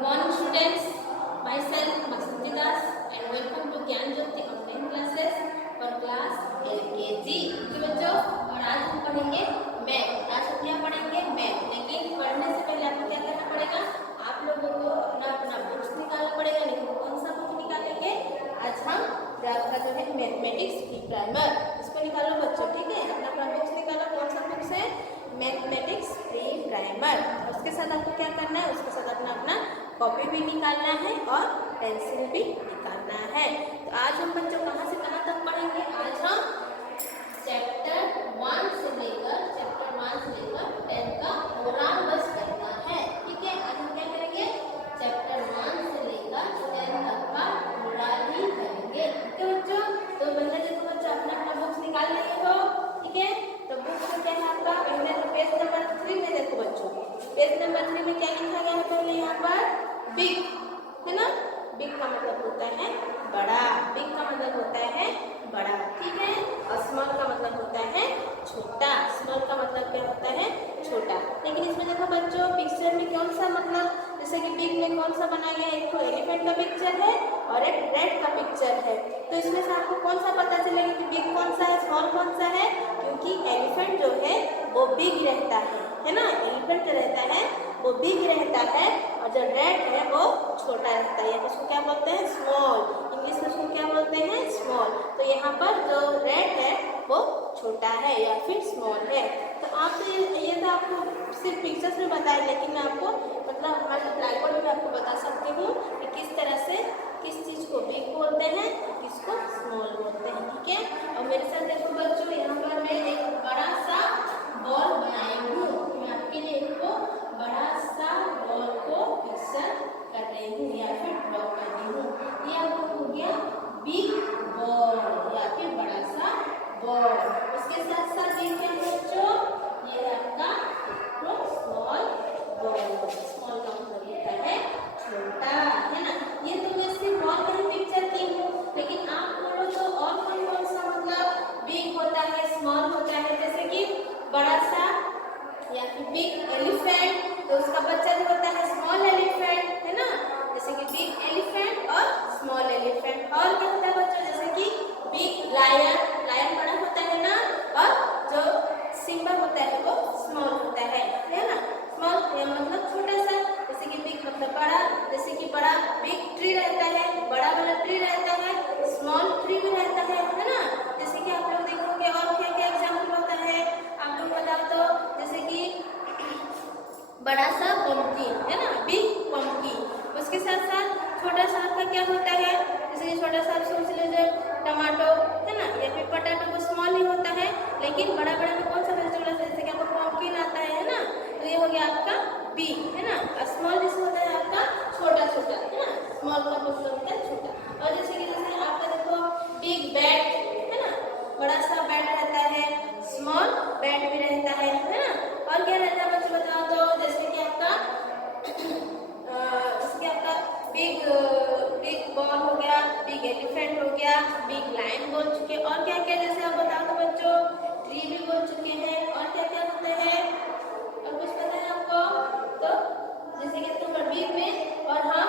morning students, myself Maksuti Das and welcome to Gyan Jyoti online classes for class LKG। ठीक बच्चों, और आज हम पढ़ेंगे मैथ। आज हम क्या पढ़ेंगे? मैथ। लेकिन पढ़ने से पहले आपको क्या करना पड़ेगा? आप लोगों को अपना अपना बुक्स निकालना पड़ेगा। लेकिन कौन सा बुक निकालेंगे? आज हम आपका जो है मैथमेटिक्स प्री प्राइमर, इसको निकालो बच्चों। ठीक है, अपना अपना बुक्स निकालो। कौन सा बुक्स है? Mathematics pre primer. उसके साथ आपको क्या करना है? उसके साथ अपना अपना कॉपी भी निकालना है और पेंसिल भी निकालना है। तो आज हम बच्चों कहाँ से कहाँ तक पढ़ेंगे? आज हम चैप्टर 1 से लेकर 10 का ओवरऑल बस करना है। ठीक है, आज हम क्या करेंगे? चैप्टर 1 से लेकर 10 तक का ओवरऑल ही करेंगे। ठीक है बच्चों, तो पहले देखो बच्चों, अपना अपना बुक्स निकाल लेंगे हो। ठीक है, तो बुक्स में क्या है आपका? पहले तो पेज नंबर 3 में देखो बच्चों, पेज नंबर 3 में क्या लिखा गया है? पहले यहाँ पर बिग है ना। बिग का मतलब होता है बड़ा, बिग का मतलब होता है बड़ा। ठीक है, और स्मॉल का मतलब होता है छोटा। स्मॉल का मतलब क्या होता है? छोटा। लेकिन इसमें देखो बच्चों, पिक्चर में कौन सा मतलब, जैसे कि बिग में कौन सा बनाया गया है? एक तो एलिफेंट का पिक्चर है और एक रेड का पिक्चर है। तो इसमें से आपको कौन सा पता चलेगा कि बिग कौन सा है, स्मॉल कौन सा है? क्योंकि एलिफेंट जो है वो बिग रहता है ना। एलिफेंट जो रहता है वो बिग रहता है और जो रेड है वो छोटा रहता है। उसको क्या बोलते हैं? स्मॉल। इंग्लिश में उसको क्या बोलते हैं? स्मॉल। तो यहाँ पर जो रेड है वो छोटा है या फिर स्मॉल है। तो आप तो ये तो आपको सिर्फ पिक्चर्स में बताए, लेकिन मैं आपको मतलब हमारे ब्लैक बोर्ड में आपको बता सकती हूँ कि किस तरह से किस चीज़ को बिग बोलते हैं, किसको स्मॉल बोलते हैं। ठीक है, और मेरे साथ देखो बच्चों, यहाँ पर मैं एक बड़ा सा बॉल बनाई हूँ। मैं आपके लिए एक बड़ा सा बॉल को पिक्चर कर रही हूँ या फिर ड्रॉ कर रही हूँ। ये आपको हो गया बिग बॉल या फिर बड़ा सा बॉल। उसके साथ साथ ये क्या बच्चों? ये है आपका स्मॉल बॉल। स्मॉल का मतलब होता है छोटा, है ना। ये तो मैं सिर्फ बॉल का ही पिक्चर की हूँ, लेकिन आप बोलो तो और कौन कौन सा मतलब बिग होता है, स्मॉल होता है? जैसे कि बड़ा सा या फिर बिग एलिफेंट, तो उसका बच्चा जो होता है स्मॉल एलिफेंट, है ना। जैसे कि बिग एलिफेंट और स्मॉल एलिफेंट। और क्या होता है बच्चों? जैसे कि बिग लायन, लायन बड़ा होता है ना, और जो सिम्बा होता है वो स्मॉल होता है ना। स्मॉल या मतलब छोटा सा। जैसे कि बिग मतलब बड़ा, जैसे कि बड़ा बिग ट्री रहता है, बड़ा वाला ट्री रहता है, स्मॉल ट्री भी रहता है ना। जैसे कि आप लोग देखोगे और क्या क्या एग्जाम्पल होता है आप लोग बताओ तो। जैसे कि बड़ा सा पंपकिन है ना, बिग पंपकिन। उसके साथ साथ छोटा सा का क्या होता है? जैसे कि छोटा सा सोच लीजिए टमाटो, है ना, या फिर पटाटो, वो स्मॉल ही होता है। लेकिन बड़ा बड़ा में कौन सा वेजिटेबल है? जैसे कि आपको पंपकिन आता है ना, तो ये हो गया आपका बिग, है ना। और स्मॉल जैसे होता है आपका छोटा छोटा, है ना। स्मॉल का मतलब होता है छोटा। और जैसे कि जैसे आपका देखो बिग बैट, है ना, बड़ा सा बैट रहता है, स्मॉल बैट भी रहता है ना। और क्या रहता है बच्चों बताओ तो? जैसे कि आपका इसके आपका बिग बिग बॉल हो गया, बिग एलिफेंट हो गया, बिग लायन बोल चुके। और क्या क्या जैसे आप बताओ तो बच्चों? ट्री भी बोल चुके हैं। और क्या क्या होता है? और कुछ पता है आपको? तो जैसे कि तो बिग में, और हम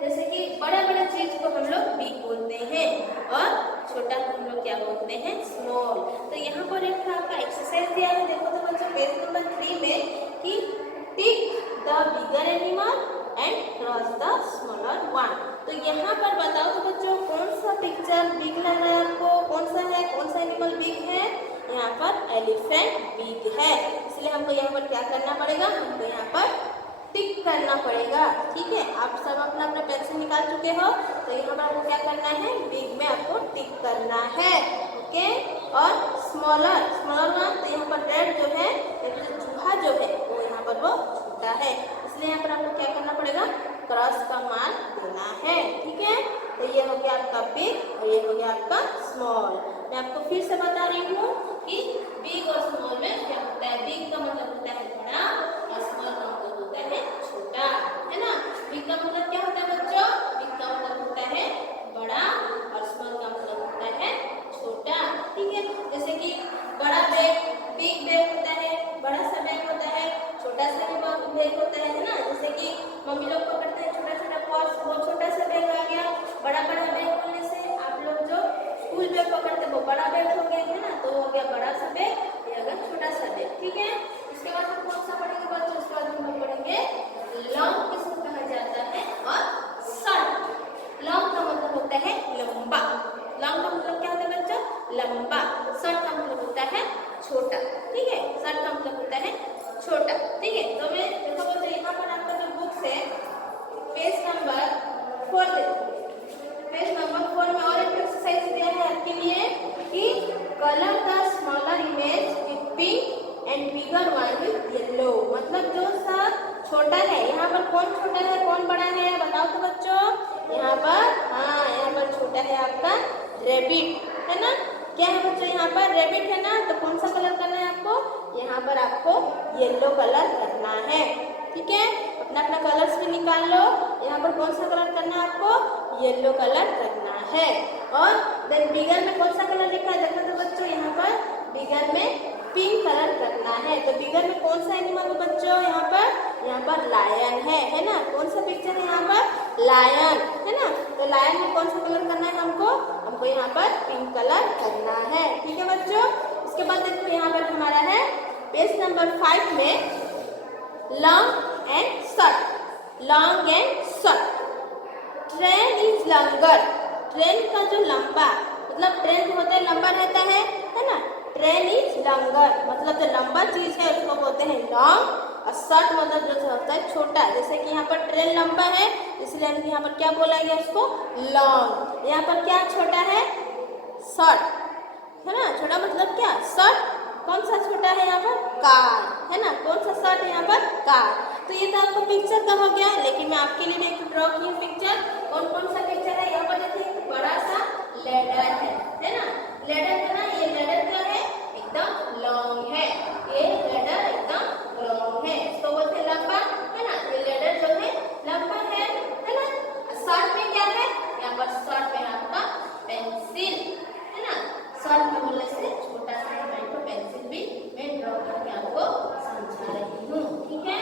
जैसे कि बड़ा बड़ा चीज को हम लोग बिग बोलते हैं और छोटा को हम लोग क्या बोलते हैं? स्मॉल। तो यहाँ पर एक आपका एक्सरसाइज दिया है, देखो तो बच्चों पेज नंबर 3 में कि tick the bigger animal and cross the smaller one. तो यहाँ पर बताओ तो बच्चों, कौन सा पिक्चर बिग लग रहा है आपको? कौन सा है? कौन सा एनिमल बिग है? यहाँ पर एलिफेंट बिग है। इसलिए हमको यहाँ पर क्या करना पड़ेगा? हमको यहाँ पर टिक करना पड़ेगा। ठीक है, आप सब अपना अपना पेंसिल निकाल चुके हो, तो यहाँ पर आपको क्या करना है? बिग में आपको टिक करना है। ओके, और स्मॉलर वन, तो यहाँ पर रेड जो है, चूहा जो है वो यहाँ पर वो छोटा है। इसलिए यहाँ पर आपको क्या करना पड़ेगा? क्रॉस का मान देना है। ठीक है, तो ये हो गया आपका बिग और ये हो गया आपका स्मॉल। मैं आपको फिर से बता रही हूँ कि बिग और स्मॉल में क्या होता है। बिग का मतलब होता है बड़ा और स्मॉल का मतलब होता है छोटा, है ना। बिग का मतलब क्या होता है बच्चों? बिग का मतलब होता है बड़ा और स्मॉल का मतलब होता है छोटा। ठीक है, जैसे कि बड़ा बैग बिग बैग होता है, बड़ा सा बैग होता है, छोटा सा भी बैग होता है ना। जैसे कि मम्मी यहाँ पर कौन छोटा है कौन बड़ा है बताओ तो बच्चों। यहाँ पर हाँ, यहाँ पर छोटा है आपका रेबिट, है ना। क्या है बच्चों यहाँ पर रेबिट है ना, तो कौन सा कलर करना है आपको, यहाँ पर आपको येलो कलर करना है। ठीक है, अपना अपना कलर्स भी निकाल लो। यहाँ पर कौन सा कलर करना है आपको, येलो कलर करना है। और देन बिगर में कौन सा कलर लिखा है देखो तो बच्चों, यहाँ पर बिगर में पिंक कलर करना है। तो बिगर में कौन सा एनिमल है बच्चों, यहाँ पर लायन है ना। कौन सा पिक्चर है यहाँ पर, लायन, है ना। तो लायन में कौन सा कलर करना है हमको यहाँ पर पिंक कलर करना है। ठीक है बच्चों। इसके बाद देखो यहाँ पर हमारा है पेज नंबर 5 में long and short. Long and short. Train is longer. Train का जो लंबा, मतलब ट्रेन जो होता है लंबा रहता है ना। ट्रेन इज लॉन्गर मतलब जो लंबा चीज है उसको बोलते हैं लॉन्ग, और शॉर्ट मतलब जो होता है छोटा। जैसे कि यहाँ पर ट्रेन लंबा है इसलिए हम यहाँ पर क्या बोला गया उसको, लॉन्ग। यहाँ पर क्या छोटा है, शॉर्ट, है ना। छोटा मतलब क्या, शॉर्ट। कौन सा छोटा है यहाँ पर, कार, है ना। कौन सा शॉर्ट है यहाँ पर, कार। तो ये तो आपको पिक्चर का हो गया, लेकिन मैं आपके लिए भी एक ड्रॉ की पिक्चर। कौन कौन सा पिक्चर है यहाँ पर देखिए, बड़ा सा लेडर है ना। लेडर है ना, ये लेडर क्या है, एकदम लॉन्ग है। ये लेडर एकदम लॉन्ग है, इसको बोलते हैं लंबा, है ना। ये लेडर जो है लंबा है ना। शॉर्ट में क्या है, यहाँ पर शॉर्ट में आपका पेंसिल, है ना। शॉर्ट में बोलने से छोटा सा मैं तो पेंसिल भी मैं ड्रॉ करके आपको समझा रही हूँ। ठीक है,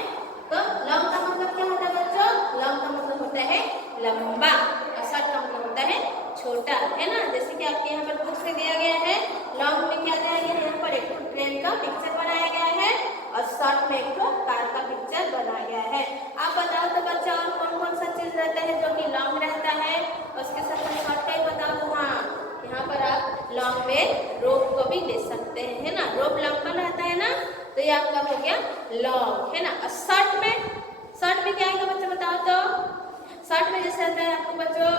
तो लॉन्ग का मतलब क्या होता है बच्चों, लॉन्ग का मतलब होता है लंबा, और शॉर्ट का मतलब होता है छोटा, है ना। जैसे कि आपके यहाँ पर बुक से दिया गया है, लॉन्ग में क्या दिया गया है, यहाँ पर एक ट्रेन का पिक्चर बनाया गया है, और शॉर्ट में एक कार का पिक्चर बनाया गया है। आप बताओ तो बच्चा और कौन कौन सा चीज रहता है जो कि लॉन्ग रहता है, उसके साथ शॉर्ट का ही बताओ। तो हाँ, यहाँ पर आप लॉन्ग में रोप को भी ले सकते हैं, है ना। रोप लंबा रहता है ना, तो ये आपका हो गया लॉन्ग, है ना। और शॉर्ट में क्या आएगा बच्चों बताओ तो। शॉर्ट में जैसे रहता है आपको बच्चों,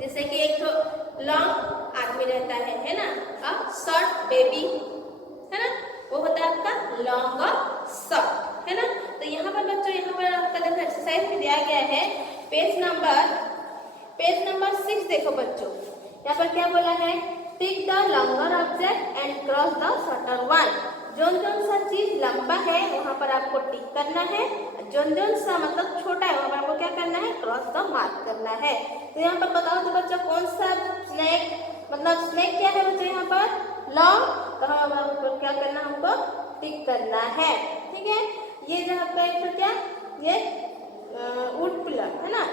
जैसे कि एक तो लॉन्ग आदमी रहता है ना, और शॉर्ट बेबी, है ना। वो होता है आपका लॉन्ग और शॉर्ट, है ना। तो यहाँ पर बच्चों, यहाँ पर आपका देखो एक्सरसाइज में दिया गया है पेज नंबर 6 देखो बच्चों। यहाँ पर क्या बोला है, tick the longer object and cross the shorter one. Zone सा चीज लंबा है वहाँ पर आपको टिक करना है, जोन सा मतलब छोटा है वहाँ पर आपको क्या करना है, क्रॉस द मार्क करना है। तो यहाँ पर बताओ तो बच्चों कौन सा स्नेक, मतलब स्नेक क्या है बच्चों यहाँ पर, लॉन्ग। तो हम क्या करना, हमको टिक करना है। ठीक है, ये जो आपका एक तो क्या, ये वुड पिलर है ना,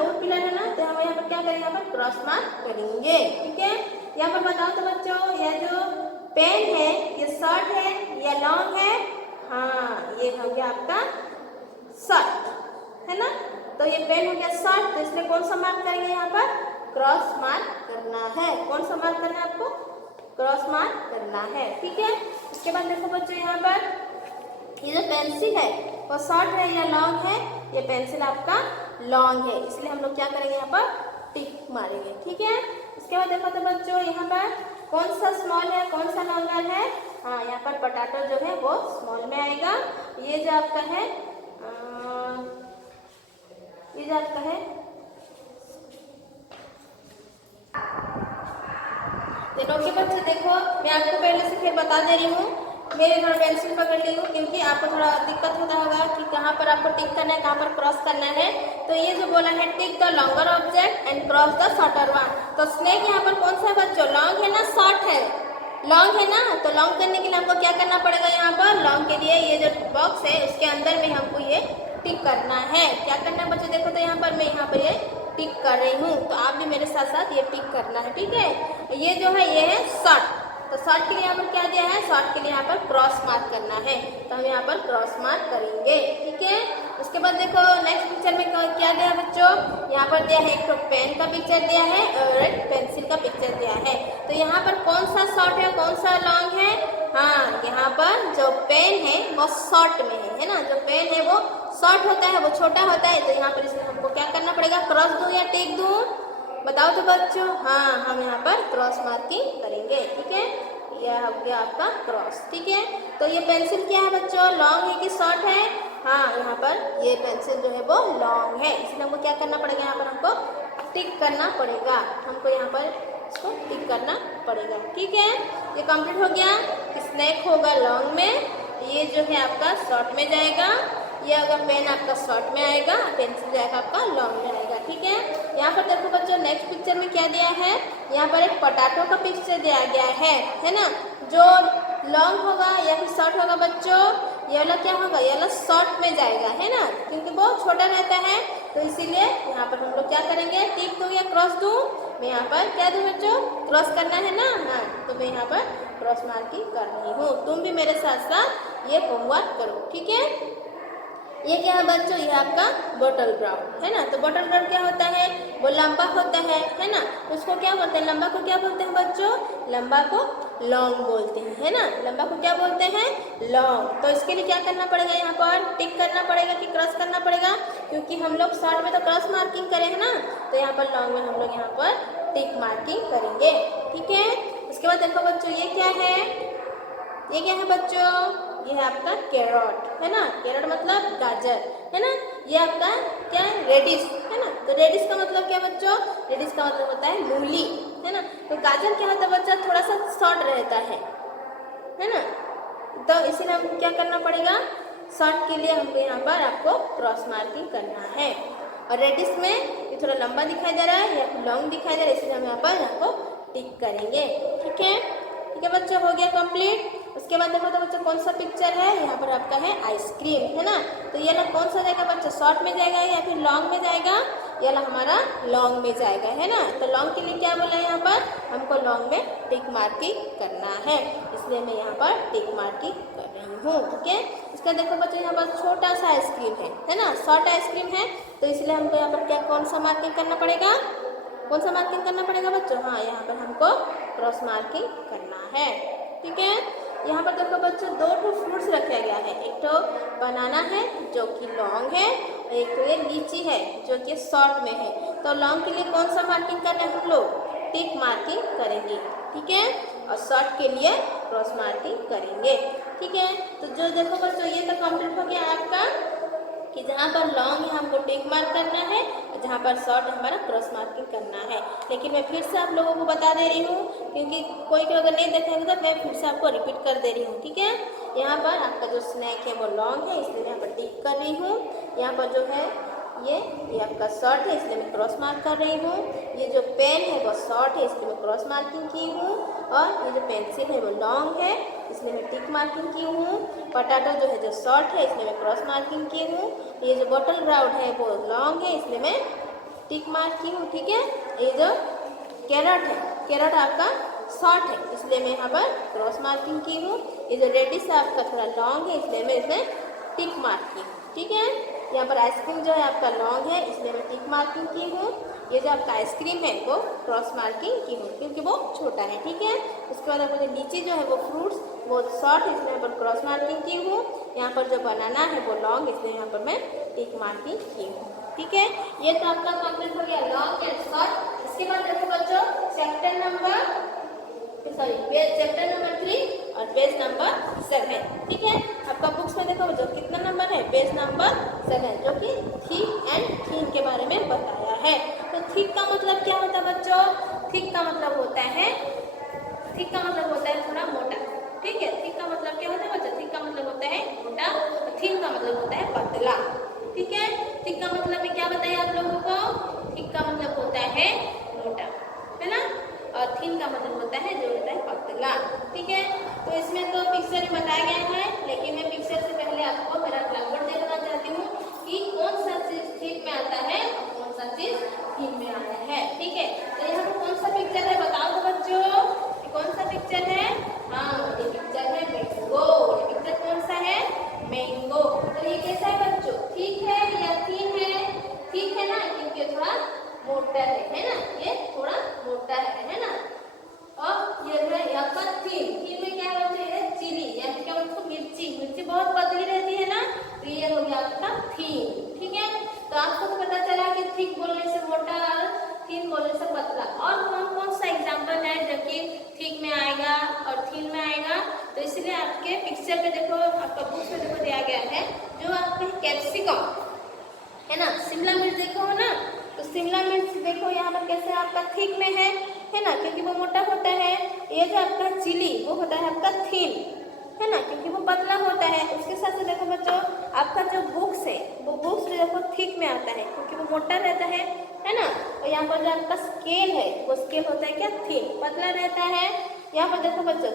वुड पिलर है ना। तो हम यहाँ पर क्या करेंगे, यहाँ पर क्रॉस मार्क करेंगे। ठीक है, यहाँ पर बताओ तो बच्चों, यह जो पेन है ये शॉर्ट है या लॉन्ग है, हाँ ये हो गया आपका शॉर्ट, है ना। तो ये पेन हो गया शॉर्ट, तो इसमें कौन सा मार्क करेंगे, यहाँ पर क्रॉस मार्क करना है। कौन सा मार्क करना है आपको, क्रॉस मार्क करना है। ठीक है, इसके बाद देखो बच्चों, यहाँ पर ये जो पेंसिल है वो शॉर्ट है या लॉन्ग है, ये पेंसिल आपका लॉन्ग है, इसलिए हम लोग क्या करेंगे, यहाँ पर टिक मारेंगे। ठीक है, इसके बाद देखो तो बच्चों, यहाँ पर कौन सा स्मॉल है कौन सा लॉन्गर है, हाँ यहाँ पर पोटैटो जो है वो स्मॉल में आएगा। ये जो आपका है ओके बच्चे देखो, मैं आपको पहले से फिर बता दे रही हूँ। मेरे थोड़ा पेंसिल पकड़ ली हूँ क्योंकि आपको थोड़ा दिक्कत होता होगा कि कहाँ पर आपको टिक करना है, कहाँ पर क्रॉस करना है। तो ये जो बोला है tick the longer object and cross the shorter one, तो स्नेक यहाँ पर कौन सा है बच्चों, लॉन्ग है ना शॉर्ट है, लॉन्ग है ना। तो लॉन्ग करने के लिए हमको क्या करना पड़ेगा, यहाँ पर लॉन्ग के लिए ये जो बॉक्स है उसके अंदर में हमको ये टिक करना है। क्या करना है बच्चों, देखो तो यहाँ पर मैं यहाँ पर ये टिक कर रही हूँ, तो आप भी मेरे साथ साथ ये टिक करना है। ठीक है, ये जो है ये है शॉर्ट, तो शॉर्ट के लिए यहाँ पर क्या दिया है, शॉर्ट के लिए यहाँ पर क्रॉस मार्क करना है, तो हम यहाँ पर क्रॉस मार्क करेंगे। ठीक है, उसके बाद देखो नेक्स्ट पिक्चर में क्या दिया बच्चों, यहाँ पर दिया है एक तो पेन का पिक्चर दिया है और एक पेंसिल का पिक्चर दिया है। तो यहाँ पर कौन सा शॉर्ट है कौन सा लॉन्ग है, हाँ यहाँ पर जो पेन है वो शॉर्ट में है ना। जो पेन है वो शॉर्ट होता है, वो छोटा होता है, तो यहाँ पर इसमें हमको क्या करना पड़ेगा, क्रॉस दूं या टिक दूं, बताओ तो बच्चों। हाँ हम यहाँ पर क्रॉस मार्किंग करेंगे। ठीक है, यह हो गया आपका क्रॉस। ठीक है, तो ये पेंसिल क्या है बच्चों, लॉन्ग है कि शॉर्ट है, हाँ यहाँ पर ये पेंसिल जो है वो लॉन्ग है, इसलिए हमको क्या करना पड़ेगा, यहाँ पर हमको टिक करना पड़ेगा, हमको यहाँ पर इसको टिक करना पड़ेगा। ठीक है, ये कंप्लीट हो गया। स्नैक होगा लॉन्ग में, ये जो है आपका शॉर्ट में जाएगा, ये अगर पेन आपका शॉर्ट में आएगा, पेंसिल जाएगा आपका लॉन्ग में आएगा। ठीक है, यहाँ पर देखो बच्चों नेक्स्ट पिक्चर में क्या दिया है, यहाँ पर एक पोटैटो का पिक्चर दिया गया है ना। जो लॉन्ग होगा या फिर शॉर्ट होगा बच्चों, ये वाला क्या होगा, ये वाला शॉर्ट में जाएगा, है ना, क्योंकि वो छोटा रहता है, तो इसीलिए यहाँ पर हम लोग क्या करेंगे, टिक दूँ या क्रॉस दूँ, मैं यहाँ पर क्या दूँ बच्चों, क्रॉस करना है ना। हाँ, तो मैं यहाँ पर क्रॉस मार्किंग कर रही हूँ, तुम भी मेरे साथ साथ ये होमवर्क करो। ठीक है, ये क्या है बच्चों, ये आपका बॉटल ग्राउंड है ना। तो बॉटल ग्राउंड क्या होता है, वो लंबा होता है ना, उसको क्या बोलते हैं, लंबा को क्या बोलते हैं बच्चों, लंबा को लॉन्ग बोलते हैं, है ना, लंबा को क्या बोलते हैं, लॉन्ग। तो इसके लिए क्या करना पड़ेगा, यहाँ पर टिक करना पड़ेगा कि क्रॉस करना पड़ेगा, क्योंकि हम लोग शॉर्ट में तो क्रॉस मार्किंग करें है ना, तो यहाँ पर लॉन्ग में हम लोग यहाँ पर टिक मार्किंग करेंगे। ठीक है, उसके बाद देखो बच्चों ये क्या है, ये क्या है बच्चों, ये है आपका कैरट, है ना, कैरट मतलब गाजर, है ना। ये आपका क्या है, रेडिश, है ना। तो रेडिश का मतलब क्या बच्चों, रेडिश का मतलब होता है मूली, है ना। तो गाजर क्या होता है बच्चा, थोड़ा सा शॉर्ट रहता है ना। तो इसीलिए हमको क्या करना पड़ेगा, शॉर्ट के लिए हमको यहाँ पर आपको क्रॉस मार्किंग करना है। और रेडिश में ये थोड़ा लंबा दिखाई दे रहा है या फिर लॉन्ग दिखाई दे रहा है, इसलिए हम यहाँ पर आपको टिक करेंगे। ठीक है, ठीक है बच्चों, हो गया कंप्लीट। उसके बाद देखो तो बच्चों कौन सा पिक्चर है, यहाँ पर आपका है आइसक्रीम, है ना। तो ये वाला कौन सा जाएगा बच्चों, शॉर्ट में जाएगा या फिर लॉन्ग में जाएगा, ये वाला हमारा लॉन्ग में जाएगा, है ना। तो लॉन्ग के लिए क्या बोला है, यहाँ पर हमको लॉन्ग में टिक मार्किंग करना है, इसलिए मैं यहाँ पर टिक मार्किंग कर रही हूँ। ठीक है, इसका देखो बच्चों यहाँ पर छोटा सा आइसक्रीम है ना, शॉर्ट आइसक्रीम है, तो इसलिए हमको यहाँ पर क्या कौन सा मार्किंग करना पड़ेगा, कौन सा मार्किंग करना पड़ेगा बच्चों, हाँ यहाँ पर हमको क्रॉस मार्किंग करना है। ठीक है, यहाँ पर देखो बच्चों दो फ्रूट्स रखा गया है, एक तो बनाना है जो कि लॉन्ग है, और एक तो ये लीची है जो कि शॉर्ट में है। तो लॉन्ग के लिए कौन सा मार्किंग करना है, हम लोग टिक मार्किंग करेंगे। ठीक है, और शॉर्ट के लिए क्रॉस मार्किंग करेंगे। ठीक है, तो जो देखो बच्चों ये तो कंप्लीट हो गया आपका, कि जहाँ पर लॉन्ग है हमको टिक मार्क करना है और जहाँ पर शॉर्ट हमारा क्रॉस मार्किंग करना है। लेकिन मैं फिर से आप लोगों को बता दे रही हूँ, क्योंकि कोई अगर नहीं देखेगा तो मैं फिर से आपको रिपीट कर दे रही हूँ। ठीक है, यहाँ पर आपका जो स्नैक है वो लॉन्ग है, इसलिए मैं यहाँ पर टिक कर रही हूँ। यहाँ पर जो है ये आपका शॉर्ट है, इसलिए मैं क्रॉस मार्क कर रही हूँ। ये जो पेन है वो शॉर्ट है, इसलिए मैं क्रॉस मार्किंग की हूँ। और ये जो पेंसिल है वो लॉन्ग है, इसलिए मैं टिक मार्किंग की हूँ। पोटैटो जो है जो शॉर्ट है, इसलिए मैं क्रॉस मार्किंग की हूँ। ये जो बॉटल ग्राउंड है वो लॉन्ग है, इसलिए मैं टिक मार्क की हूँ। ठीक है, ये जो कैरट है, कैरट आपका शॉर्ट है, इसलिए मैं यहाँ पर क्रॉस मार्किंग की हूँ। ये जो रेडिश है आपका थोड़ा लॉन्ग है, इसलिए मैं इसमें टिक मार्क की हूँ। ठीक है, यहाँ पर आइसक्रीम जो है आपका लॉन्ग है, इसलिए मैं टिक मार्किंग की हूँ। ये जो आपका आइसक्रीम है वो क्रॉस मार्किंग की हूँ, क्योंकि वो छोटा है। ठीक है, उसके बाद आपको लीची जो है वो फ्रूट्स वो शॉर्ट है, इसलिए यहाँ पर क्रॉस मार्किंग की हूँ। यहाँ पर जो बनाना है वो लॉन्ग, इसलिए यहाँ पर मैं टिक मार्किंग की हूँ। ठीक है, ये तो आपका कंप्लीट हो गया लॉन्ग एंड शॉर्ट। इसके बाद देखो बच्चों चैप्टर नंबर 3 और पेज नंबर 7। ठीक है, आपका बुक्स में देखो जो कितना नंबर है, पेज नंबर 7, जो कि थिक एंड थीन के बारे में बताया है। तो थिक का मतलब क्या होता है बच्चों, थिक का मतलब होता है थोड़ा मोटा। ठीक है, थिक का मतलब क्या होता है बच्चों, थिक का मतलब होता है मोटा, थीन का मतलब होता है पतला। ठीक है, थिक का मतलब मैं क्या बताया आप लोगों को, थिक का मतलब होता है मोटा, है ना, और थीन का मतलब होता है जो होता है पतला। ठीक है, तो इसमें तो पिक्चर में बताया गया है, लेकिन मैं पिक्चर से पहले आपको मेरा ब्लैक बोर्ड देखना चाहती हूँ कि कौन सा चीज थिक में आता है और कौन सा चीज थीन में आता है। ठीक है, तो यहाँ पर कौन सा पिक्चर है बताओ तो बच्चों, कौन सा पिक्चर है, हाँ ये पिक्चर है मैंगो। ये पिक्चर कौन सा है, मैंगो। तो ये कैसा है बच्चों, ठीक है या थीन है, ठीक है ना, क्योंकि थोड़ा मोटा है ना, ये थोड़ा मोटा है ना। और ये है आपका थीन, थीन में क्या होता है, चिली या फिर क्या बोलते हैं मिर्ची बहुत पतली रहती है ना, तो ये हो गया आपका थीन। ठीक है, तो आपको तो पता चला कि थिक बोलने से मोटा और थीन बोलने से पतला। और कौन कौन सा एग्जाम्पल है जो कि थिक में आएगा और थीन में आएगा, तो इसलिए आपके पिक्चर में देखो, आपका बुक्स में देखो दिया गया है जो आपके कैप्सिकम है ना, शिमला मिर्च देखो हो ना, तो शिमला मिर्च देखो यहाँ पर कैसे आपका थिक में है ना, क्योंकि वो मोटा होता है। ये जो आपका चिली वो होता है आपका थिन, है ना, क्योंकि वो पतला होता है। उसके साथ देखो बच्चों, आपका जो बुक्स है वो बुक्स देखो थिक में आता है क्योंकि वो मोटा रहता है ना। और यहाँ पर जो आपका स्केल है वो स्केल होता है क्या, थिन, पतला रहता है। यहाँ पर देखो बच्चों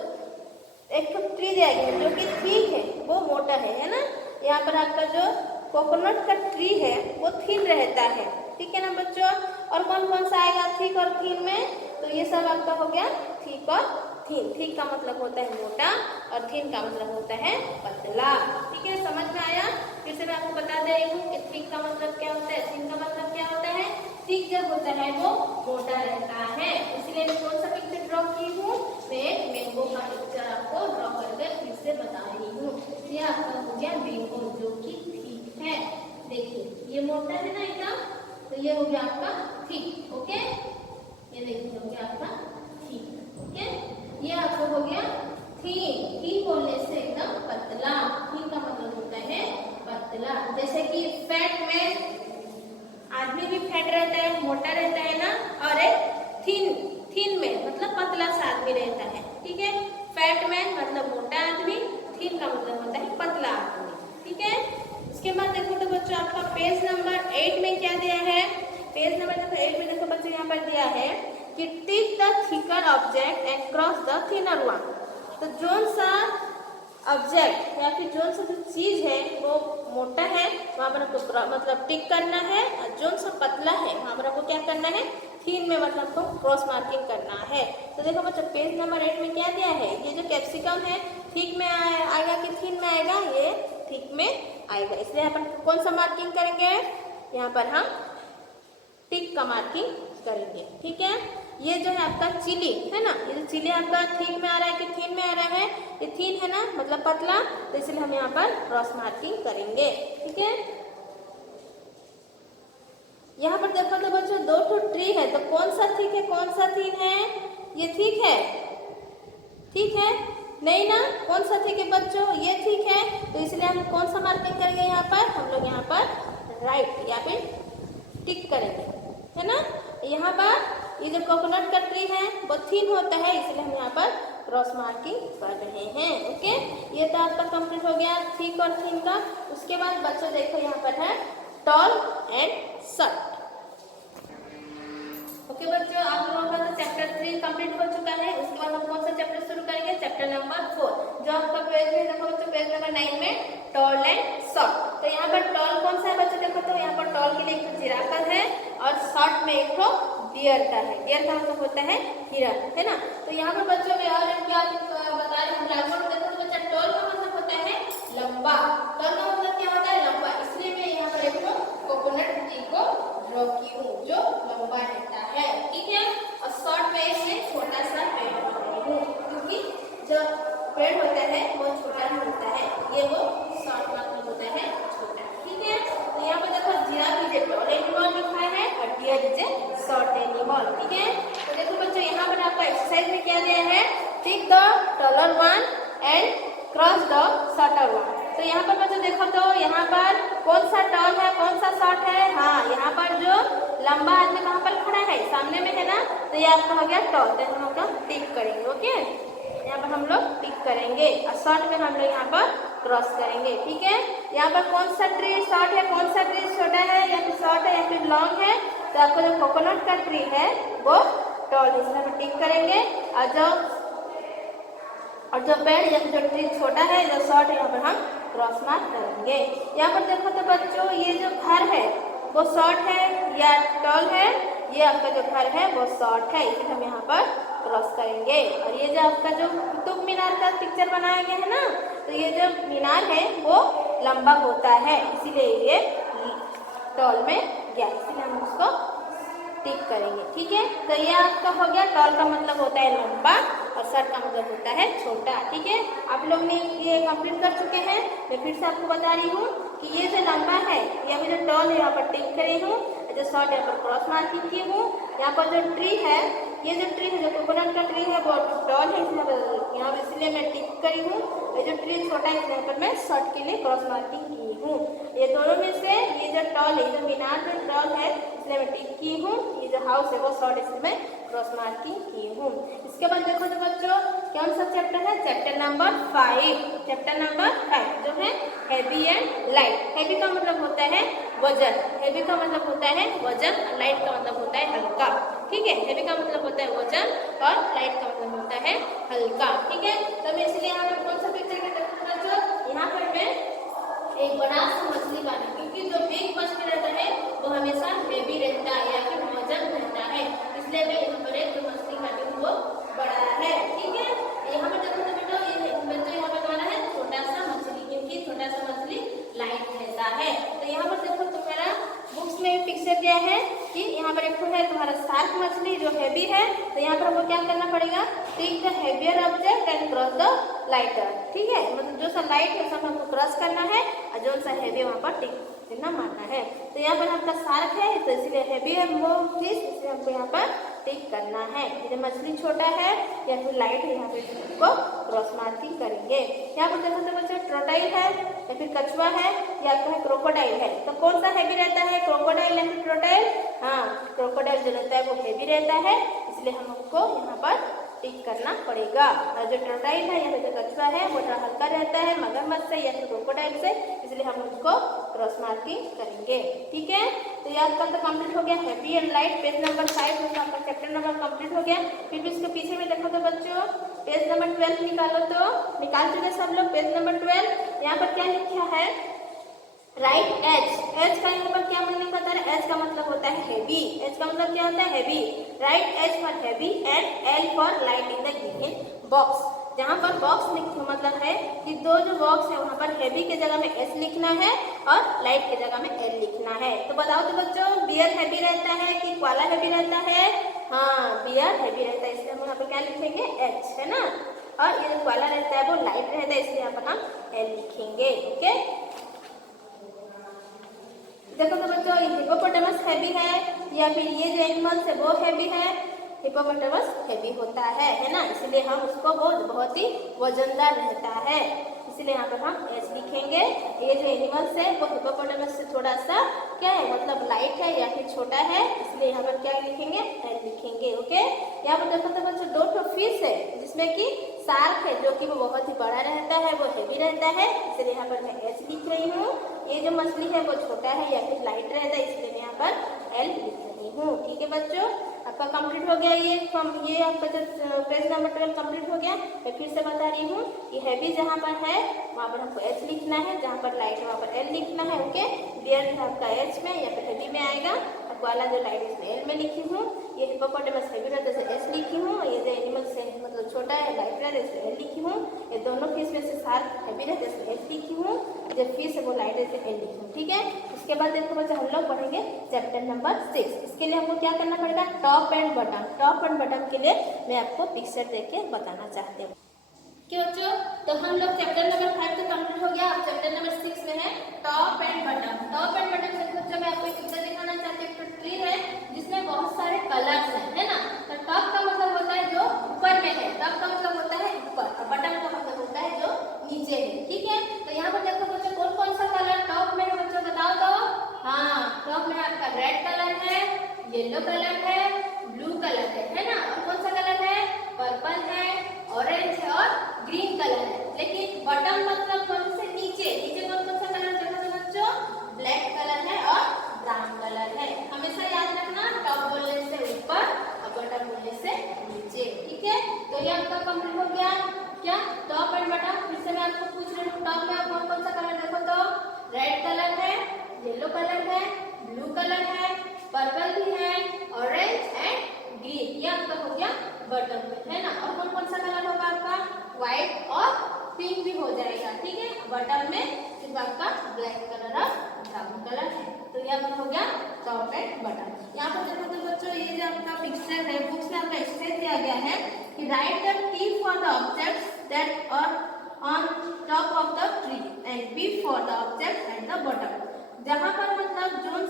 एक तो ट्री दिया गया है जो कि थिक है, वो मोटा है ना। यहाँ पर आपका जो कोकोनट का ट्री है वो थिन रहता है, ठीक है ना बच्चों। और कौन कौन सा आएगा थिक और थिन में, तो ये सब आपका हो गया थिक और थिन। थिक का मतलब होता है मोटा और थिन का मतलब होता है पतला, ठीक है, समझ में आया। फिर से मैं आपको बता दे रही हूँ कि थिक का मतलब क्या होता है, थिन का मतलब क्या होता है। थिक जब होता है वो मोटा रहता है, इसलिए मैं कौन सा पिक्चर ड्रॉ की हूँ, मैं मैंगो का पिक्चर आपको ड्रॉ करके फिर से बता रही हूँ। ये आपका हो गया मैंगो जो कि थिक है, देखिए ये मोटा है ना एकदम, तो ये हो गया आपका थिक, ओके। ये देखिए हो गया आपका थिक, ओके। ये आपका हो गया थिन, थिन बोलने से एकदम पतला, थिन का मतलब होता है पतला। जैसे कि फैट में आदमी भी फैट रहता है, मोटा रहता है ना, और एक थिन में मतलब पतला सा आदमी रहता है, ठीक है। फैट में मतलब मोटा आदमी, थिन का मतलब होता है पतला आदमी, ठीक है। उसके बाद देखो तो बच्चों आपका पेज नंबर 8 में क्या दिया है, पेज नंबर 8 में देखो बच्चों यहाँ पर दिया है कि tick the thicker object and cross the thinner one. तो जोन सा ऑब्जेक्ट या फिर जोन सा जो चीज है वो मोटा है वहां पर आपको मतलब टिक करना है, और जोन सा पतला है वहां पर आपको क्या करना है, थीन में मतलब आपको क्रॉस मार्किंग करना है। तो देखो बच्चों पेज नंबर 8 में क्या दिया है, ये जो कैप्सिकम है थिक में आएगा कि थीन में आएगा, ये थिक में आएगा, इसलिए अपन कौन सा मार्किंग करेंगे, यहाँ पर हम टिक का मार्किंग करेंगे, ठीक है। ये जो है आपका चिली है ना, ये जो चिली आपका थिक में आ रहा है कि थीन में आ रहा है, ये थीन है ना मतलब पतला, तो इसलिए हम यहाँ पर क्रॉस मार्किंग करेंगे, ठीक है। यहाँ पर देखो तो बच्चों दो ठो ट्री है, तो कौन सा थिक है कौन सा थीन है, ये थिक है, ठीक है नहीं ना, कौन सा थिक है बच्चों, ये थिक है, तो इसलिए हम कौन सा मार्किंग करेंगे, यहाँ पर हम लोग यहाँ पर राइट या फिर टिक करेंगे, है ना। यहाँ पर ये जो कोकोनट का ट्री है वो थीन होता है, इसलिए हम यहाँ पर क्रॉस मार्किंग कर रहे हैं, ओके। ये तो आपका कंप्लीट हो गया थिक और थीन का। उसके बाद बच्चों देखो यहाँ पर है टॉल एंड शॉर्ट, ओके बच्चों आप लोगों का तो चैप्टर 3 कंप्लीट हो चुका है। उसके बाद हम कौन सा चैप्टर शुरू करेंगे, चैप्टर नंबर 4, जो आपका पेज में देखो बच्चों पेज नंबर 9 में टॉल एंड शॉर्ट। तो यहाँ पर टॉल कौन सा है बच्चों, देखो तो यहाँ पर टॉल के लिए एक जिराफ है और शॉर्ट में एक तो डियर का है, डियर का मतलब होता है हिरन, है ना। तो यहाँ पर बच्चों में और एक बात बता रहे हैं, ब्लैक बोर्ड देखो तो बच्चा टॉल का मतलब होता है लंबा, टॉल का मतलब क्या होता है लंबा, इसलिए मैं यहाँ पर एक कोकोनट ट्री को ड्रॉ की हूँ जो लंबा रहता है, ठीक है। और शॉर्ट में एक छोटा सा पेड़ हूँ, क्योंकि जो पेड़ होता है वो छोटा ही होता है, ये वो शॉर्ट मतलब होता है छोटा, ठीक है। तो यहाँ पर देखो giraffe is a tall animal लिखा है और deer is a short animal, ठीक है। तो देखो बच्चों यहाँ पर आपका एक्सरसाइज में क्या दिया है, tick the taller one and cross the shorter one. तो यहाँ पर बच्चों देखो तो यहाँ पर कौन सा टॉल है कौन सा शॉर्ट है, हाँ यहाँ पर जो लंबा आदमी कहाँ पर खड़ा है सामने में है ना, तो ये आपका हो गया टॉल, तो हम लोग टिक करेंगे, ओके। यहाँ पर हम लोग टिक करेंगे और शॉर्ट में हम लोग यहाँ पर क्रॉस करेंगे, ठीक है। यहाँ पर कौन सा ट्री शॉर्ट है कौन सा ट्री छोटा है, या फिर शॉर्ट है या फिर लॉन्ग है, तो आपको जो कोकोनट का ट्री है वो टॉल, इसमें हम टिक करेंगे। और जो पेड़ या जो ट्री छोटा है जो शॉर्ट है यहाँ पर हम क्रॉस मार्क करेंगे। यहाँ पर देखो तो बच्चों ये जो घर है वो शॉर्ट है या टॉल है, ये आपका जो घर है वो शॉर्ट है, इसे हम यहाँ पर क्रॉस करेंगे। और ये जो आपका जो कुतुब मीनार का पिक्चर बनाया गया है ना, तो ये जो मीनार है वो लंबा होता है, इसीलिए ये टॉल में गया, इसलिए हम उसको टिक करेंगे, ठीक है। तो ये आपका हो गया टॉल का मतलब होता है लंबा और शॉर्ट का मतलब होता है छोटा, ठीक है। आप लोग ने ये कंप्लीट कर चुके हैं, मैं फिर से आपको बता रही हूँ कि ये जो लंबा है ये अभी जो टॉल है यहाँ पर टिक करी हूँ, जो शॉर्ट यहाँ पर क्रॉस मार्किंग की हूँ। यहाँ पर जो ट्री है ये जो ट्री है, जो कोकोनट का ट्री है वो टॉल है, यहाँ पर इसलिए मैं टिक करी हूँ। ये जो ट्री छोटा है यहाँ पर मैं शॉर्ट के लिए क्रॉस मार्किंग की हूँ। ये दोनों में से ये जो टॉल है, जो मीनार जो टॉल है इसलिए मैं टिक की हूँ। ये जो हाउस है वो शॉर्ट इसलिए मैं क्रॉस मार्किंग की हूँ। इसके बाद देखो तो बच्चों कौन सा चैप्टर है, चैप्टर नंबर 5। चैप्टर नंबर 5 जो है हेवी एंड लाइट। हेवी का मतलब होता है वजन, हेवी का मतलब होता है वजन, लाइट का मतलब होता है हल्का। ठीक है, हेवी का मतलब होता है वजन और लाइट का मतलब होता है हल्का। ठीक है, तो मैं इसलिए यहाँ पर कौन सा पिक्चर के देखो बच्चों, यहाँ पर मैं एक बड़ा सा मछली बना, क्योंकि जो बिग मछली रहता है वो हमेशा हेवी रहता है या फिर वजन रहता है, इसलिए मैं यहाँ पर एक जो मछली काटी हूँ वो बड़ा है। ठीक है, यहाँ पर देखो तो बेटा ये बच्चों यहाँ पर बना है छोटा सा मछली, क्योंकि छोटा सा मछली लाइट रहता है। तो यहाँ पर देखो तो मेरा बुक्स में भी पिक्चर दिया है कि यहाँ पर एक तो है तुम्हारा शार्क मछली जो हेवी है, तो यहाँ पर हमको क्या करना पड़ेगा, tick the heavier object and cross the lighter. ठीक है, मतलब जो सा लाइट है सब हमको क्रॉस करना है और जो सा हेवी है वहाँ पर टिक देना मारना है। तो यहाँ पर आपका शार्क है तो इसलिए हेवी है वो फिश, इसलिए हमको यहाँ पर टिक करना है। यदि मछली छोटा है या फिर लाइट है यहाँ पे इसको क्रॉस मार्किंग करेंगे। यहाँ पर देखो तो बच्चों ट्रोटाइल है या फिर कछुआ है या फिर क्रोकोडाइल है, तो कौन सा हेवी रहता है, क्रोकोडाइल या फिर ट्रोटाइल? हाँ, क्रोकोडाइल जो रहता है वो हेवी रहता है, इसलिए हमको यहाँ पर टिक करना पड़ेगा। और जो ट्रोटाइल है या फिर जो कछुआ है वो हल्का रहता है मगरमच्छ से या फिर क्रोकोडाइल से, इसलिए हम उसको क्रॉस मार्किंग करेंगे। ठीक है, तो ये आपका तो कंप्लीट हो गया heavy and light, page number 5 में आपका चैप्टर नंबर कंप्लीट हो गया। फिर भी इसके पीछे में देखो तो बच्चों पेज नंबर 12 निकालो, तो निकाल चुके सब लोग पेज नंबर 12। यहाँ पर क्या लिखा है, राइट एज। एज का यहाँ पर क्या मीनिंग बता रहे हैं, एज का मतलब होता है हेवी, एज का मतलब क्या होता है heavy. Write H for heavy and L for light in the given box. जहाँ पर बॉक्स मतलब है कि दो जो बॉक्स है वहाँ पर हेवी के जगह में एस लिखना है और लाइट के जगह में एल लिखना है। तो बताओ तो बच्चों बियर हेवी रहता है कि कोला हेवी रहता है? हाँ, बियर हेवी रहता है, इसलिए हम यहाँ पर क्या लिखेंगे एच, है ना। और ये जो कोला रहता है वो लाइट रहता है, इसलिए यहाँ पर हम एल लिखेंगे। ओके, देखो तो बच्चों हिप्पोपोटामस हैवी है या फिर ये जो एनिमल्स है वो हैवी है, हिप्पोपोटामस हैवी होता है ना, इसलिए हम उसको बहुत ही वजनदार रहता है, इसलिए यहाँ पर हम एच लिखेंगे। ये जो एनिमल्स है वो हिप्पोपोटामस से थोड़ा सा क्या है, मतलब लाइट है या फिर छोटा है, इसलिए यहाँ पर क्या लिखेंगे एल लिखेंगे। ओके, यहाँ पर देखो तो बच्चों दो ठो फिश है जिसमें कि शार्क है जो कि वो बहुत ही बड़ा रहता है, वो हेवी रहता है, इसलिए यहाँ पर मैं एच लिख रही हूँ। ये जो मछली है वो छोटा है या फिर लाइट रहता है, इसलिए मैं यहाँ पर एल लिख रही हूँ। ठीक है बच्चों, आपका कंप्लीट हो गया ये आपका जो पेज नंबर 12 कंप्लीट हो गया। मैं फिर से बता रही हूँ कि हैवी जहाँ पर है वहाँ पर हमको एच लिखना है, जहाँ पर लाइट है वहाँ पर एल लिखना है। ओके, डियर है आपका एच में या फिर हैवी में आएगा, वाला जो लाइट इसमें एल में लिखी हूँ। ये हिप्पोपोटामस हेवी रहता है एस लिखी हूँ, ये जो एनिमल्स है मतलब छोटा है लाइट रहता है इसमें एल लिखी हूँ। ये दोनों फिश में से शार्क हेवी रहता है इसमें एस लिखी हूँ, जो फिश है वो लाइट रहता है एल लिखी हूँ। ठीक है, इसके बाद देखो बच्चों हम लोग पढ़ेंगे चैप्टर नंबर 6। इसके लिए हमको क्या करना पड़ेगा, top and button. Top and button के लिए मैं आपको पिक्चर देख के बताना चाहती हूँ। क्यों बच्चों, तो हम लोग चैप्टर नंबर 5 तो कंप्लीट हो गया, अब चैप्टर नंबर 6 में है top and button. Top and button से बच्चों मैं आपको एक पिक्चर दिखाना चाहती हूँ। एक ट्री है जिसमें बहुत सारे कलर्स हैं, है ना। तो टॉप का मतलब होता है जो ऊपर में है, टॉप का मतलब होता है ऊपर, और बटन का मतलब होता है जो नीचे है। ठीक है, तो यहाँ पर देखो बच्चों कौन कौन सा कलर टॉप में है बच्चों, बताओ तो। हाँ, टॉप में आपका रेड कलर है, येलो कलर है, ब्लू कलर है ना, और कौन सा कलर है, पर्पल है, ऑरेंज है और ग्रीन कलर है। लेकिन बटन मतलब कौन से, नीचे कौन कौन सा कलर देखो तो बच्चों, ब्लैक कलर है और ब्राउन कलर है। हमेशा याद रखना टॉप बोलने से ऊपर और बटन बोलने से नीचे। ठीक है, तो ये आपका कंप्लीट हो गया क्या, टॉप एंड बटन। फिर से मैं आपको पूछ रही हूँ टॉप में कौन कौन सा कलर देखो तो, रेड कलर है, येलो कलर है, ब्लू कलर है, पर्पल भी है, ऑरेंज एंड ग्रीन। ये आपका हो गया बटन पे, है ना। और कौन कौन सा कलर होगा आपका, व्हाइट और पिंक भी हो जाएगा। ठीक है, बटन में सिर्फ आपका ब्लैक कलर और ब्राउन कलर है। तो ये आपका हो गया टॉप एंड बटन। यहाँ पर देखो तो बच्चों ये जो आपका पिक्चर है बुक्स में आपका स्टेज दिया गया है कि write the T for the objects that are on top of the tree and B for the object at the bottom. जहाँ पर मतलब जोन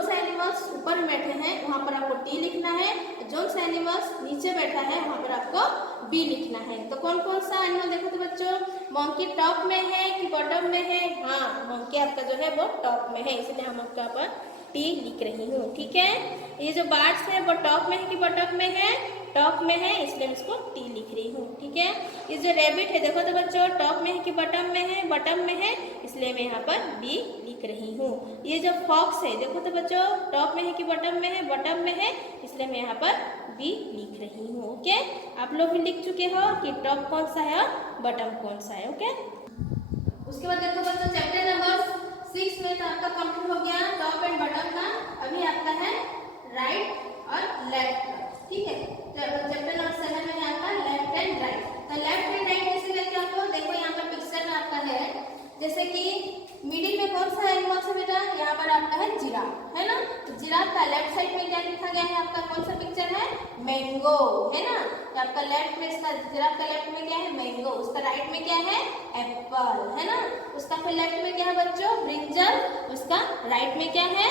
सा एनिमल्स ऊपर में बैठे हैं वहाँ पर आपको टी लिखना है। जोन सा एनिमल्स नीचे बैठा है वहाँ पर आपको बी लिखना है। तो कौन कौन सा एनिमल देखो तो बच्चों, मंकी टॉप में है कि बॉटम में है? हाँ, मंकी आपका जो है वो टॉप में है, इसलिए हम आपका पर टी लिख रही हूँ। ठीक है, ये जो बर्ड्स है वो टॉप में है कि बॉटम में है? टॉप में है, इसलिए मैं इसको टी लिख रही हूँ। ठीक है, ये जो रैबिट है देखो तो बच्चों, टॉप में है कि बॉटम में है? बॉटम में है, इसलिए मैं यहाँ पर बी लिख रही हूँ। ये जो फॉक्स है देखो तो बच्चों, टॉप में है कि बॉटम में है? बॉटम में है, इसलिए मैं यहाँ पर बी लिख रही हूँ। ओके, आप लोग भी लिख चुके हो कि टॉप कौन सा है और बॉटम कौन सा है। ओके, उसके बाद देखो बच्चों, चैप्टर नंबर 6 में तो आपका कंप्लीट हो गया टॉप एंड बॉटम का। अभी आपका है राइट और लेफ्ट का। ठीक है, चैप्टर नंबर 7 में है आपका लेफ्ट एंड राइट। तो लेफ्ट एंड राइट कैसे करके आपको देखो, यहाँ पर पिक्चर में आपका है, जैसे कि मिडिल में कौन सा एनिमल है बेटा? यहाँ पर आपका है जिराफ, है ना। तो जिराफ का लेफ्ट साइड में क्या लिखा गया है आपका? कौन सा पिक्चर है? मैंगो, है ना। तो आपका लेफ्ट में, इसका जिराफ का लेफ्ट में क्या है? मैंगो। उसका राइट में क्या है? एप्पल, है ना। उसका फिर लेफ्ट में क्या है बच्चों? ब्रिंजल। उसका राइट में क्या है?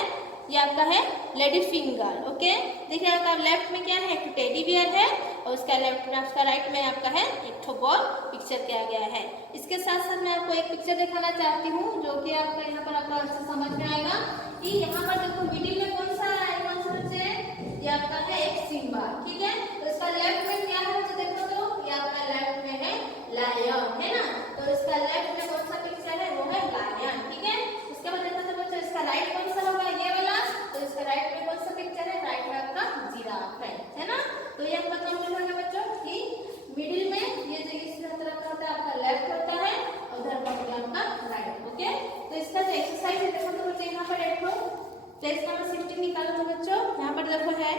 ये आपका है लेडी फिंगर। ओके, देखिए आपका लेफ्ट में क्या है? एक टेडी बियर है, और उसका लेफ्ट में, उसका राइट में आपका है एक ठो बॉल पिक्चर किया गया है। इसके साथ साथ मैं आपको एक पिक्चर दिखाना चाहती हूँ, जो कि आपका यहाँ पर आपको अच्छे समझ में आएगा कि यहाँ पर देखो मिडिल में कौन सा एनिमल बच्चे? ये आपका है एक सिम्बा। ठीक है, तो इसका लेफ्ट में क्या है बच्चे? देखो तो ये आपका लेफ्ट में है लायन, है ना। तो इसका लेफ्ट में कौन सा पिक्चर है? वो है लायन। ठीक है, इसके बाद देखो तो बच्चों, इसका राइट कौन सा होगा? ये वाला। तो इसका राइट में कौन सा पिक्चर है? राइट में आपका जिराफ है ना। तो ये आपका कंप्लीट हो गया बच्चों कि मिडिल में ये जो इस तरह का होता है आपका लेफ्ट होता है, और उधर पर हो गया आपका राइट। ओके, तो इसका जो एक्सरसाइज है देखो तो बच्चों, यहाँ पर एक पेज नंबर 16 निकालो तो बच्चों। यहाँ पर देखो है,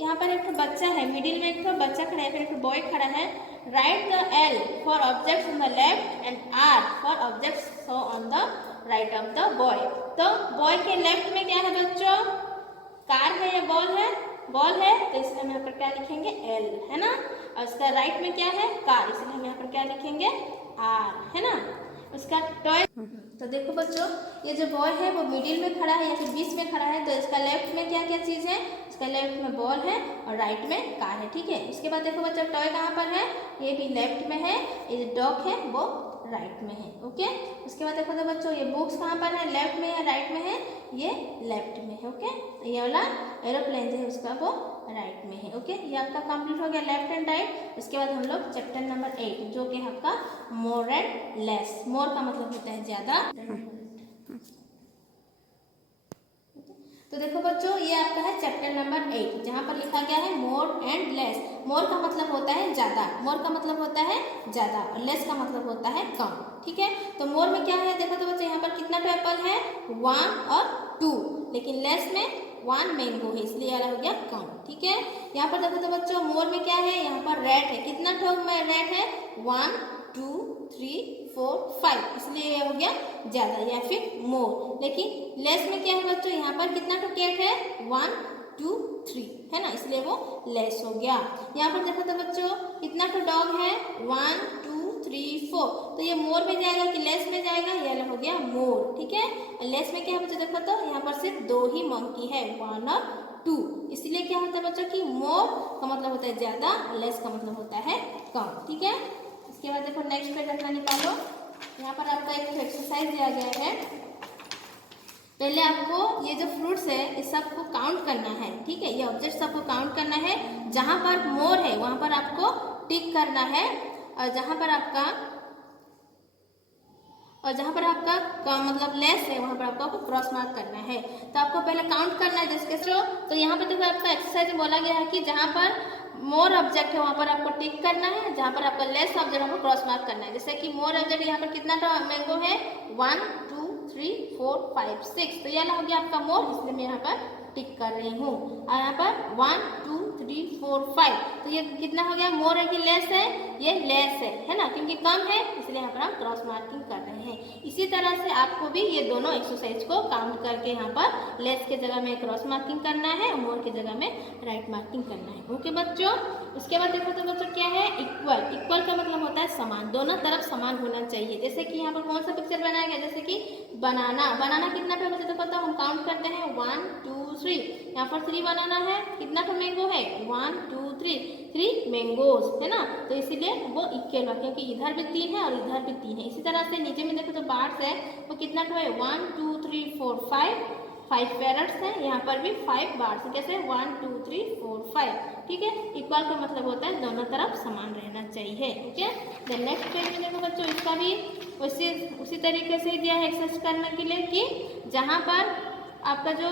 यहाँ पर एक बच्चा है, मिडिल में एक बच्चा खड़ा है, फिर एक बॉय खड़ा है। Write the L for objects on the left and R for objects so on the right of the boy. तो बॉय के लेफ्ट में क्या है बच्चों? कार है या बॉल है? बॉल है, तो इसलिए हम यहाँ पर क्या लिखेंगे? एल, है ना। और उसका राइट में क्या है? कार, इसलिए हम यहाँ पर क्या लिखेंगे? आर, है ना। उसका टॉय, तो देखो बच्चों, ये जो बॉय है वो मिडिल में खड़ा है या फिर बीच में खड़ा है, तो इसका लेफ्ट में क्या क्या चीज़ है? इसका लेफ्ट में बॉल है और राइट में कार है। ठीक है, उसके बाद देखो बच्चों, टॉय कहाँ पर है? ये भी लेफ्ट में है, ये जो डॉग है वो राइट में है। ओके, उसके बाद देखो तो बच्चों, ये बुक्स कहाँ पर है? लेफ्ट में है, राइट में है? ये लेफ्ट में है। ओके, ये वाला एरोप्लेन जो है उसका वो राइट में है। ओके, ये आपका कंप्लीट हो गया लेफ्ट एंड राइट। उसके बाद हम लोग चैप्टर नंबर 8, जो कि आपका मोर एंड लेस। मोर का मतलब होता है ज्यादा। तो देखो बच्चों, ये आपका है चैप्टर नंबर 8, जहाँ पर लिखा गया है मोर एंड लेस। मोर का मतलब होता है ज्यादा, मोर का मतलब होता है ज्यादा, और लेस का मतलब होता है कम। ठीक है, तो मोर में क्या है? देखो तो बच्चों, यहाँ पर कितना एप्पल है? 1 और 2, लेकिन लेस में 1 मैंगो है, इसलिए वाला हो गया कम। ठीक है, यहाँ पर देखो तो बच्चों, मोर में क्या है? यहाँ पर रेड है, कितना ठोक में रेड है? 1 2 3 4 5, इसलिए ये हो गया ज्यादा या फिर मोर। लेकिन लेस में क्या है बच्चों? यहाँ पर कितना तो कैट है? 1 2 3, है ना, इसलिए वो लेस हो गया। यहाँ पर देखो तो बच्चों, कितना तो डॉग है? 1 2 3 4, तो ये मोर में जाएगा कि लेस में जाएगा? ये हो गया मोर। ठीक है, लेस में क्या है बच्चों? देखो तो यहाँ पर सिर्फ 2 ही मंकी है, 1 और 2, इसलिए क्या होता है बच्चों कि मोर का मतलब होता है ज्यादा, लेस का मतलब होता है कम। ठीक है, इसके बाद देखो नेक्स्ट पेज अपना निकालो। यहाँ पर आपका एक एक्सरसाइज दिया गया है। पहले आपको ये जो फ्रूट्स है इस सबको काउंट करना है। ठीक है, ये ऑब्जेक्ट सबको काउंट करना है। जहाँ पर मोर है वहाँ पर आपको टिक करना है, और जहाँ पर आपका मतलब लेस है वहाँ पर आपको क्रॉस मार्क करना है। तो आपको पहले काउंट करना है जिसके थ्रू। तो यहाँ पर देखो आपका एक्सरसाइज में बोला गया है कि जहाँ पर मोर ऑब्जेक्ट है वहाँ पर आपको टिक करना है, जहाँ पर आपका लेस ऑब्जेक्ट आपको क्रॉस मार्क करना है। जैसे कि मोर ऑब्जेक्ट यहाँ पर कितना मैंगो है? 1 2 3 4 5 6, तो ये हो गया आपका मोर, इसलिए मैं यहाँ पर टिक कर रही हूँ। और यहाँ पर 1 2 3 4 5, तो ये कितना हो गया? मोर है कि लेस है? ये लेस है ना, क्योंकि कम है, इसलिए यहाँ पर हम क्रॉस मार्किंग कर रहे हैं। हैं। इसी तरह से आपको भी ये दोनों एक्सरसाइज को काउंट करके यहाँ पर लेस के जगह में क्रॉस मार्किंग करना है, मोर के जगह में राइट मार्किंग करना है। ओके बच्चों, उसके बाद देखो तो बच्चों क्या है, इक्वल। इक्वल का मतलब होता है समान, दोनों तरफ समान होना चाहिए। जैसे कि यहाँ पर कौन सा पिक्चर बनाया गया, जैसे कि बनाना। बनाना कितना पे बच्चों देखो तो हम काउंट करते हैं 1 2 3। यहाँ पर 3 बनाना है, कितना पे मैंगो है 1 2 3 मैंगोज है ना, तो इसीलिए वो इक्वल हुआ क्योंकि इधर भी 3 है और इधर भी 3 है। इसी तरह से नीचे में देखो तो बर्ड्स है, वो कितना पे है 1 2 3 4 5 पैरट्स हैं, यहाँ पर भी 5 बर्ड्स। कैसे 1 2 3 4 5, ठीक है। इक्वल का मतलब होता है दोनों तरफ समान रहना चाहिए। ओके, देन नेक्स्ट पेज में देखो बच्चों, इसका भी उसी तरीके से दिया है एक्सरसाइज करने के लिए कि जहाँ पर आपका जो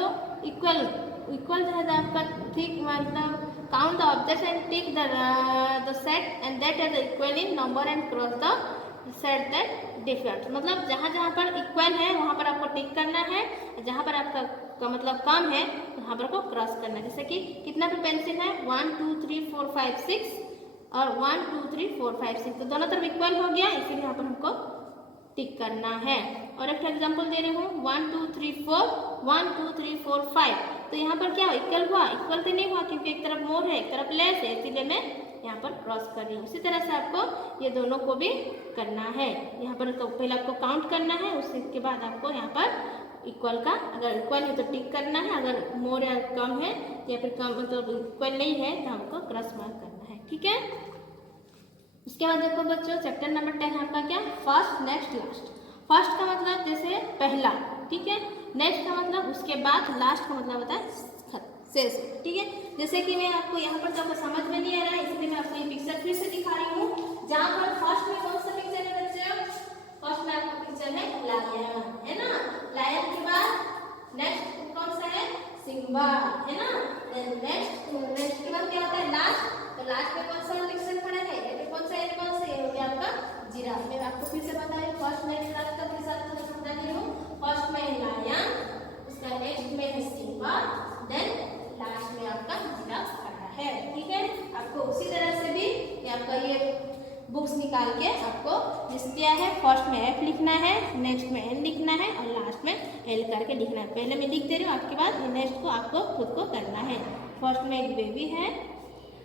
इक्वल जो है आपका ठीक मतलब count the objects and tick the set and that is equal in number and cross the set that different. मतलब जहाँ पर इक्वल है वहाँ पर आपको टिक करना है, जहाँ पर आपका मतलब कम है वहाँ पर को क्रॉस करना है। जैसे कि कितना पे पेंसिल है 1 2 3 4 5 6 और 1 2 3 4 5 6, तो दोनों तरफ इक्वल हो गया, इसीलिए यहाँ पर हमको टिक करना है। और एक एग्जांपल दे रही हूँ 1 2 3 4 1 2 3 4 5, तो यहाँ पर क्या इक्वल हुआ, इक्वल तो नहीं हुआ क्योंकि एक तरफ मोर है एक तरफ लेस है, इसीलिए मैं यहाँ पर क्रॉस कर रही हूँ। उसी तरह से आपको ये दोनों को भी करना है। यहाँ पर तो पहले आपको काउंट करना है, उसके बाद आपको यहाँ पर इक्वल का, अगर इक्वल है तो टिक करना है, अगर मोर या कम है या फिर कम मतलब इक्वल नहीं है तो हमको क्रॉस मार्क करना है, ठीक है। उसके बाद देखो बच्चों चैप्टर नंबर 10 आपका क्या, फर्स्ट नेक्स्ट लास्ट। फर्स्ट का मतलब जैसे पहला, ठीक है। नेक्स्ट का मतलब उसके बाद, लास्ट का मतलब होता है शेष, ठीक है। जैसे कि मैं आपको यहाँ पर तो आपको समझ में नहीं आ रहा है, इसलिए मैं आपको ये पिक्चर फिर से दिखा रही हूँ। जहाँ पर फर्स्ट में कौन सा पिक्चर है बच्चों, फर्स्ट में आपका पिक्चर है लायन, है ना। लायन के बाद नेक्स्ट कौन सा है, सिम्बा, है ना। नेक्स्ट के बाद क्या होता है, लास्ट। तो लास्ट में कौन सा पिक्चर खड़ा है, ये कौन सा एनिमल से, ये हो गया आपका जिराफ। मैं आपको फिर से बता रही हूँ, फर्स्ट नेक्स्ट लास्ट का फिर से समझा रही हूँ। फर्स्ट में लायन, उसका नेक्स्ट में है सिम्बा, देन लास्ट में आपका जिराफ खड़ा है, ठीक है। आपको उसी तरह से भी आपका ये बुक्स निकाल के आपको जिस दिया है, फर्स्ट में एफ लिखना है, नेक्स्ट में एन लिखना है और लास्ट में एल करके लिखना है। पहले मैं लिख दे रही हूँ, आपके बाद नेक्स्ट को आपको खुद को करना है। फर्स्ट में एक बेबी है,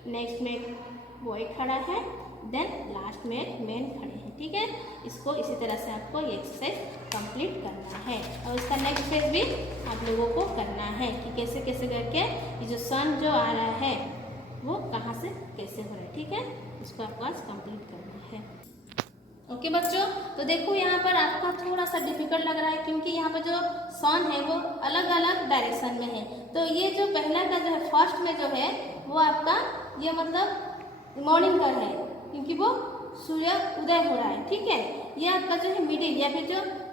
नेक्स्ट में एक बॉय खड़ा है, देन लास्ट में एक मैन खड़े हैं, ठीक है। इसको इसी तरह से आपको ये एक्सरसाइज कंप्लीट करना है और इसका नेक्स्ट पेज भी आप लोगों को करना है कि कैसे कैसे करके ये जो सन जो आ रहा है वो कहाँ से कैसे हो रहा है, ठीक है। इसको आपको आज कंप्लीट करना है। ओके बच्चों, तो देखो यहाँ पर आपका थोड़ा सा डिफिकल्ट लग रहा है क्योंकि यहाँ पर जो सन है वो अलग अलग डायरेक्शन में है। तो ये जो पहला का जो है, फर्स्ट में जो है वो आपका ये मतलब मॉर्निंग का है क्योंकि वो सूर्य उदय हो रहा है, ठीक है। ये आपका जो है मिडिल या फिर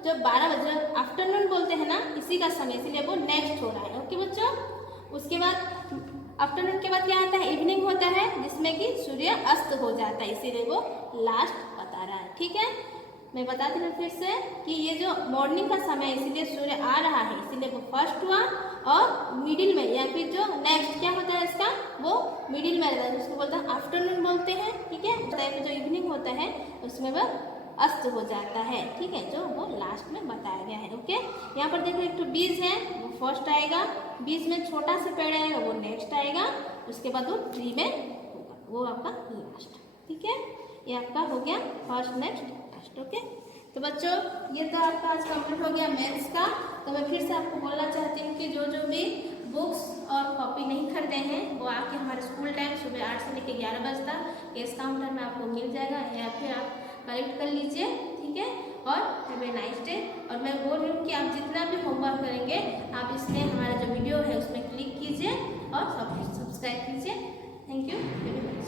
जो 12 बजे आफ्टरनून बोलते हैं ना, इसी का समय, इसलिए वो नेक्स्ट हो रहा है। ओके बच्चों, उसके बाद आफ्टरनून के बाद क्या आता है, इवनिंग होता है जिसमें कि सूर्य अस्त हो जाता है, इसीलिए वो लास्ट बता रहा है, ठीक है। मैं बताती हूँ फिर से कि ये जो मॉर्निंग का समय है इसीलिए सूर्य आ रहा है, इसीलिए वो फर्स्ट हुआ। और मिडिल में या फिर जो नेक्स्ट क्या होता है इसका, वो मिडिल में रहता है, उसको बोलते हैं आफ्टरनून बोलते हैं, ठीक है। जो इवनिंग होता है उसमें वह अस्त हो जाता है, ठीक है, जो वो लास्ट में बताया गया है। ओके, यहाँ पर देखो एक तो बीज है वो फर्स्ट आएगा, बीज में छोटा सा पेड़ आएगा वो नेक्स्ट आएगा, उसके बाद वो ट्री में होगा वो आपका लास्ट, ठीक है। ये आपका हो गया फर्स्ट नेक्स्ट लास्ट। ओके, तो बच्चों ये तो आपका आज कंप्लीट हो गया मैथ्स का। तो मैं फिर से आपको बोलना चाहती हूँ कि जो भी बुक्स और कॉपी नहीं खरीदे हैं वो आके हमारे स्कूल टाइम सुबह 8 से लेकर 11 बजे तक कैश काउंटर में आपको मिल जाएगा, या फिर आप कलेक्ट कर लीजिए, ठीक है। और हैव ए नाइस डे। और मैं बोल रही हूँ कि आप जितना भी होमवर्क करेंगे आप इसमें हमारा जो वीडियो है उसमें क्लिक कीजिए और सब्सक्राइब कीजिए। Thank you very much.